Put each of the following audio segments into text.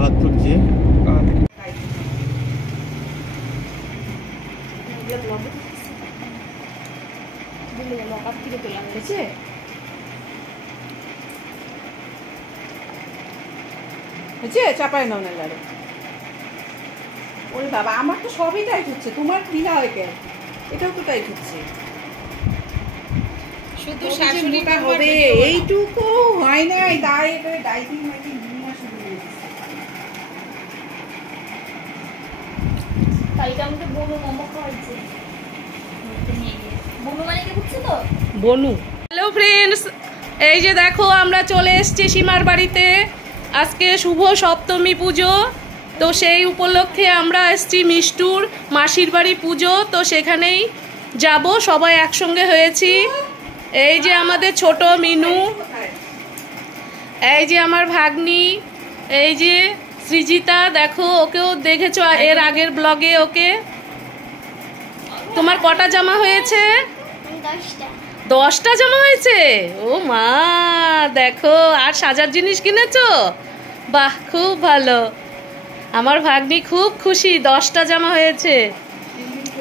হাত তুলছে। চাপায় নাও না লাড়ু। ওরে বাবা, আমার তো সবই টাইট হচ্ছে, তোমার ঢিলা হয় কেন? এটাও তো টাইট হচ্ছে। শুধু শাশুড়িটা হবে এইটুকু হয় নাই, তাই এটা ডাইটিং মাইটিং দুনিয়া শুরু হয়ে গেছে। কালকে আমাকে বনু মোমো খাওয়াইছে। বনু মানে কি বুঝছো তো? বনু। হ্যালো ফ্রেন্ডস, এই যে দেখো আমরা চলে এসেছি সীমার বাড়িতে। আজকে শুভ সপ্তমী পুজো, তো সেই উপলক্ষে আমরা এসেছি মিষ্টুর মাসির বাড়ি পুজো, তো সেখানেই যাব, সবাই একসঙ্গে হয়েছি। এই যে আমাদের ছোট মিনু, এই যে আমার ভাগ্নি, এই যে সৃজিতা, দেখো ওকেও দেখেছো এর আগের ব্লগে। ওকে, তোমার কটা জামা হয়েছে? 10টা জামা হয়েছে। ও মা, দেখো, আর সাজার জিনিস কিনেছো? বাহ, খুব ভালো। আমার ভাগ্নি খুব খুশি, 10টা জামা হয়েছে।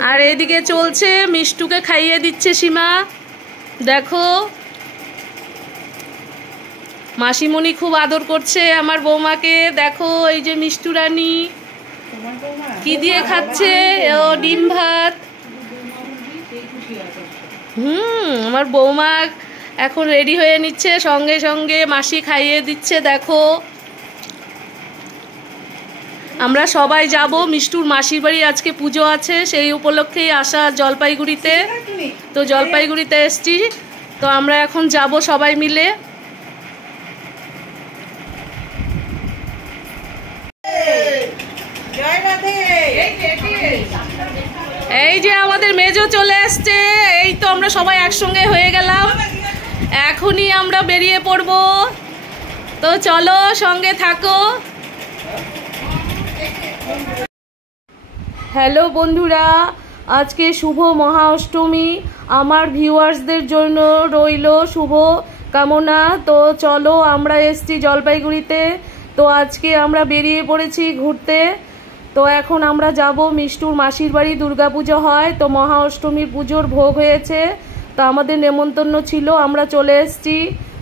আর এদিকে চলছে, মিষ্টুকে খাইয়ে দিচ্ছে সীমা। দেখো, মাসিমণি খুব আদর করছে আমার বৌমাকে। দেখো, এই যে মিষ্টু রানী কি দিয়ে খাচ্ছে, ও ডিম ভাত। আমার বৌমা এখন রেডি হয়ে নিচ্ছে, সঙ্গে সঙ্গে মাসি খাইয়ে দিচ্ছে। দেখো, আমরা সবাই যাব মিষ্টুর মাসির বাড়ি, আজকে পুজো আছে, সেই উপলক্ষেই আসা জলপাইগুড়িতে। তো জলপাইগুড়িতে এসছি, তো আমরা এখন যাব সবাই মিলে। এই যে আমাদের মেজো চলে আসছে, এই তো আমরা সবাই একসঙ্গে হয়ে গেলাম, এখনই আমরা বেরিয়ে পড়ব। তো চলো, সঙ্গে থাকো। হ্যালো বন্ধুরা, আজকে শুভ মহা অষ্টমী, আমার ভিউয়ার্সদের জন্য রইল শুভ কামনা। তো চলো, আমরা এসছি জলপাইগুড়িতে, তো আজকে আমরা বেরিয়ে পড়েছি ঘুরতে। তো এখন আমরা যাব মিষ্টুর মাসির বাড়ি, দুর্গাপুজো হয়, তো মহা অষ্টমীর পুজোর ভোগ হয়েছে, তো আমাদের নেমন্তন্ন ছিল, আমরা চলে এসছি।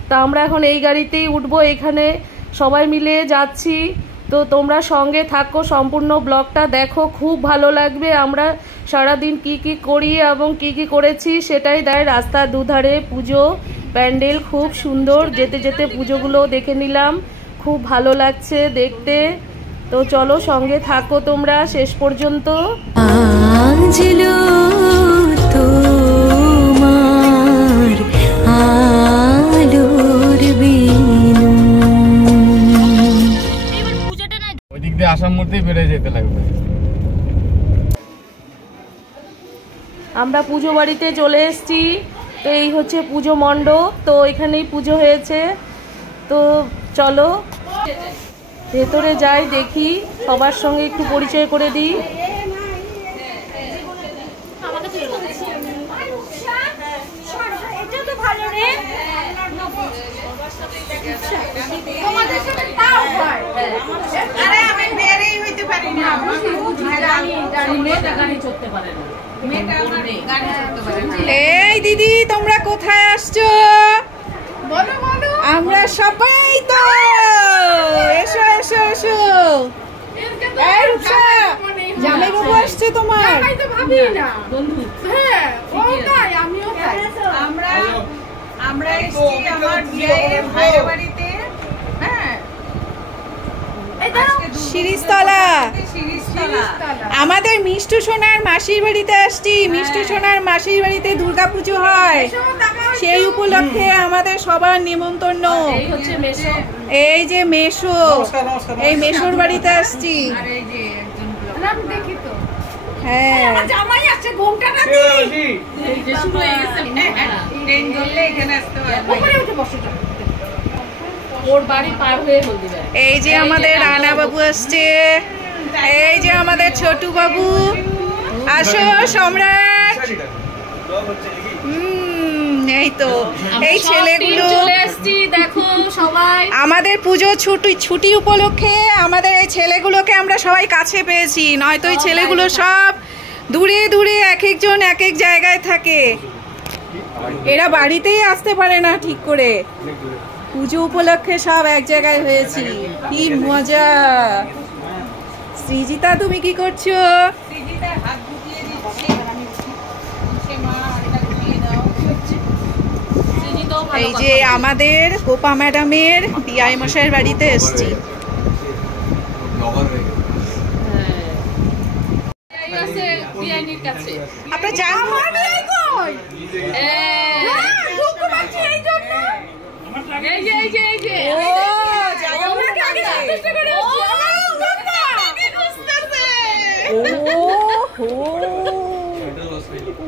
তো আমরা এখন এই গাড়িতেই উঠবো, এখানে সবাই মিলে যাচ্ছি। তো তোমরা সঙ্গে থাকো, সম্পূর্ণ ব্লগটা দেখো, খুব ভালো লাগবে। আমরা সারাদিন কি কি করি এবং কি কি করেছি সেটাই দেয়। রাস্তার দুধারে পুজো প্যান্ডেল খুব সুন্দর, যেতে যেতে পুজোগুলো দেখে নিলাম, খুব ভালো লাগছে দেখতে। তো চলো, সঙ্গে থাকো তোমরা শেষ পর্যন্ত। আসার মধ্যেই বেড়ে যেতে লাগবে। আমরা পুজো বাড়িতে চলে এসেছি, তো এই হচ্ছে পুজো মণ্ডপ, তো এখানেই পুজো হয়েছে। তো চলো ভেতরে যাই, দেখি, সবার সঙ্গে একটু পরিচয় করে দিই। এই দিদি, তোমরা কোথায় আসছো? আমরা সবাই তো, এসো এসো এসো। এই রূপসা, জামাই বাবু আসছে তোমার। আমরা এসেছি আমার বিয়ের ভাইয়ের বাড়িতে। হ্যাঁ, শিরিষতলা, আমাদের মিষ্টু সোনার মাসির বাড়িতে আসছি। মিষ্টু সোনার মাসির বাড়িতে দুর্গাপুজো হয়, সেই উপলক্ষে আমাদের সবার নিমন্ত্রণ। এই যে মেশো, এই মেশোর বাড়িতে আসছি। হ্যাঁ, এই যে আমাদের রানা বাবু আসছে, এই যে আমাদের ছোটু বাবু। আসো সম্রাট। এই তো এই ছেলেগুলো চলে আসছি, দেখো সবাই। আমাদের পুজো ছুটি উপলক্ষে আমাদের এই ছেলেগুলোকে আমরা সবাই কাছে পেয়েছি, নয়তো এই ছেলেগুলো সব দূরে দূরে এক একজন এক এক জায়গায় থাকে, এরা বাড়িতেই আসতে পারে না ঠিক করে। পুজো উপলক্ষে সব এক জায়গায় হয়েছি, কি মজা। সৃজিতা তুমি কি করছো? এই যে আমাদের গোপা ম্যাডামের বিআই মশাইয়ের বাড়িতে এসছি। আপনার জান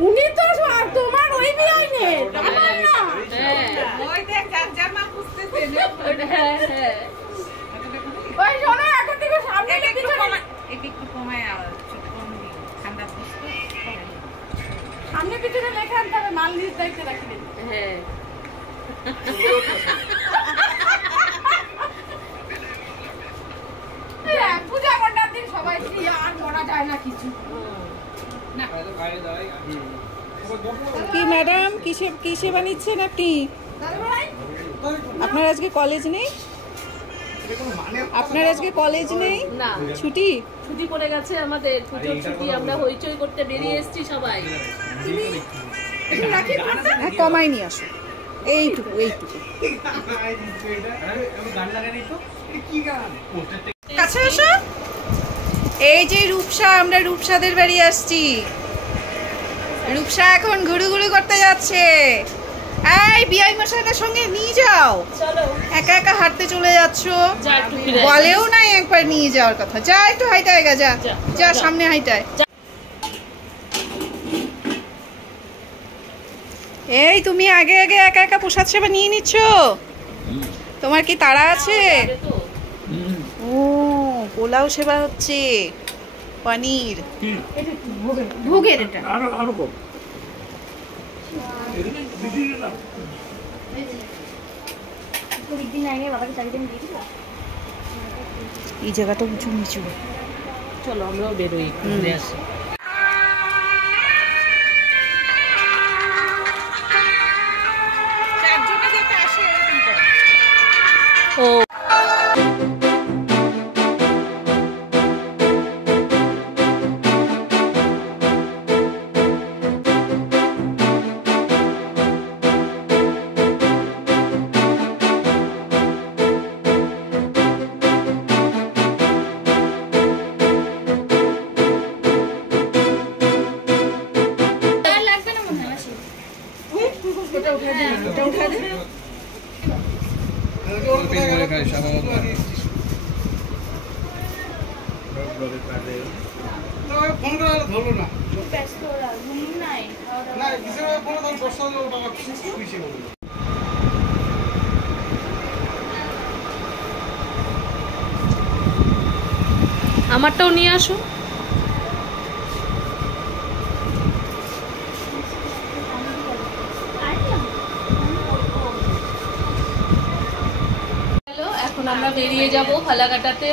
উনি তো তোমার ওই বিয়ে নেই। সামনে পিছনে লেখা আনতে হবে, মাল নিজ দায়িত্বে রাখি দেবে। হ্যাঁ পূজা করার দিন সবাই আর করা যায় না কিছু। কি ম্যাডাম কিসে বানিয়েছেন আপনি? আপনার আজকে কলেজ নেই? আপনার আজকে কলেজ নেই? না, ছুটি পড়ে গেছে আমাদের, পুজোর ছুটি। আমরা হইচই করতে বেরিয়ে এসেছি সবাই। হ্যাঁ, কমাই নিয়ে আসো, এইটুকু। কাছে আসো। এই যে রূপসা, আমরা রূপসাদের বাড়ি আসছি। রূপসা এখন ঘুরু করতে যাচ্ছে। এই বিআই মশাইদের সঙ্গে নিয়ে যাও, একা একা হাঁটতে চলে যাচ্ছ, বলেও নাই একবার নিয়ে যাওয়ার কথা। যা একটু হাইটায় গা, যা সামনে হাইটায়। এই তুমি আগে একা একা প্রসাদ সেবা নিয়ে নিচ্ছ, তোমার কি তাড়া আছে? ও পোলাও সেবা হচ্ছে, পনির ভোগের। এটা এই জায়গাটা উঁচু নিচু। চলো আমরাও বেরোই, ঘুরে আসি। ও আমারটাও নিয়ে আসো। এখন আমরা বেরিয়ে যাব ফালাকাটাতে।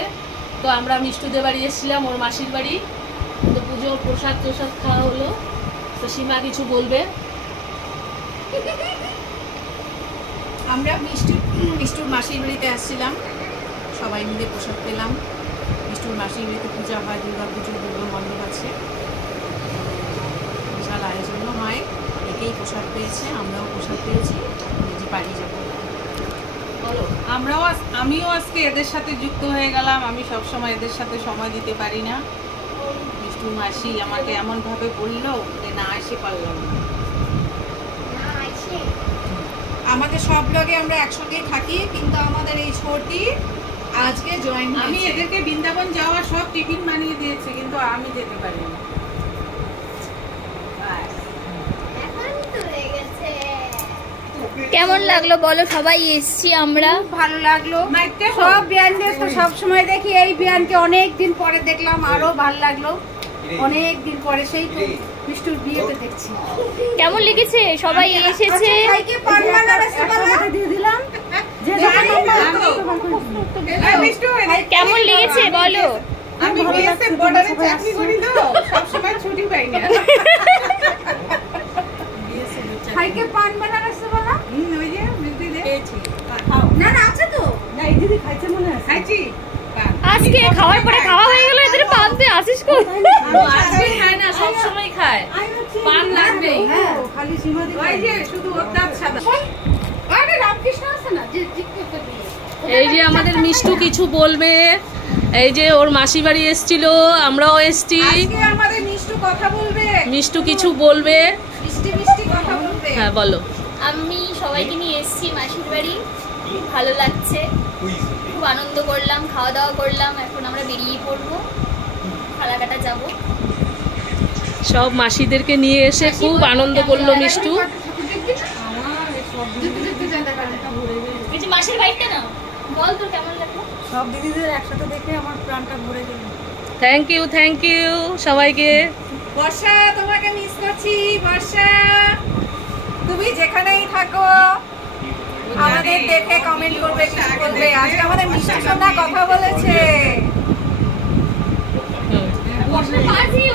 তো আমরা মিষ্টুদের বাড়ি এসেছিলাম, ওর মাসির বাড়ি। তো পুজোর প্রসাদ খাওয়া হলো। তো সীমা কিছু বলবে। আমরা মিষ্টুর মাসির বাড়িতে আসছিলাম, সবাই মিলে প্রসাদ পেলাম। মিষ্টুর মাসির বাড়িতে পূজা হয়, দুর্গা মণ্ডপ আছে, বিশাল আয়োজনও হয়। অনেকেই প্রসাদ পেয়েছে, আমরাও প্রসাদ পেয়েছি। যে বাড়ি যাবো, আমিও আজকে এদের সাথে যুক্ত হয়ে গেলাম। আমি সবসময় এদের সাথে সময় দিতে পারি না। মিষ্টু মাসি আমাকে এমন ভাবে বললো যে না এসে পারলাম না। আমাদের সব ব্লগে আমরা একসঙ্গেই থাকি, কিন্তু আমাদের এই ছোটি আজকে জয়েন। আমি এদেরকে বৃন্দাবন যাওয়ার সব টিফিন বানিয়ে দিয়েছি, কিন্তু আমি যেতে পারি না। কেমন লাগলো বলো? সবাই এসছি আমরা, ভালো লাগলো। সব বিয়ানদের তো সবসময় দেখি, এই বিয়ানকে অনেক দিন পরে দেখলাম, আরো ভালো লাগলো। অনেক দিন পরে সেই তো মিষ্টুর বিয়েতে দেখছি। কেমন লেগেছে? সবাই এসেছে। দিয়ে দিলাম যে বিএসএফ বর্ডারে চাকরি করি তো সবসময় ছুটি পাই না। ভাইকে পান বানানো বলা ওই যে দিদি দে না না আছে তো না এই দিদি খাইছে মনে আছে খাইছি পান। আজকে খাওয়ার পরে খাওয়া হয়ে গেল, এদের পান দিয়ে আসিস কো? আজকে খায় না, সব সময় খায়, পান লাগবে। হ্যাঁ খালি সীমা দি ওই যে শুধু ওর দাঁত সাদা। আরে রামকৃষ্ণ আছে না যে জিজ্ঞেস করতে এই যে আমাদের মিষ্টু কিছু বলবে, এই যে ওর মাসি বাড়ি এসছিল, আমরাও এসছি, আজকে আমাদের মিষ্টু কথা বলবে, মিষ্টু কিছু বলবে। মিষ্টি মিষ্টি কথা বলবে। হ্যাঁ বলো। আমি সবাইকে নিয়ে এসেছি মাসির বাড়ি, খুব ভালো লাগছে, খুব আনন্দ করলাম, খাওয়া দাওয়া করলাম, এখন আমরা বেরিয়ে পড়বো, ফালাকাটা যাব। সব মাসিদেরকে নিয়ে এসে খুব আনন্দ করলো মিষ্টু। এই যে মাসির বাড়িটা না, বল তোর কেমন লাগলো? সব দিদিদের একসাথে দেখে আমার প্রাণটা ভরে গেল। থ্যাংক ইউ সবাইকে। বর্ষা তোমাকে মিস করছি। বর্ষা তুমি যেখানেই থাকো আমাদের দেখে কমেন্ট করবে, কিছু বলবে। আজকে আমাদের মিষ্টি সোনা কথা বলেছে। বর্ষা পারছি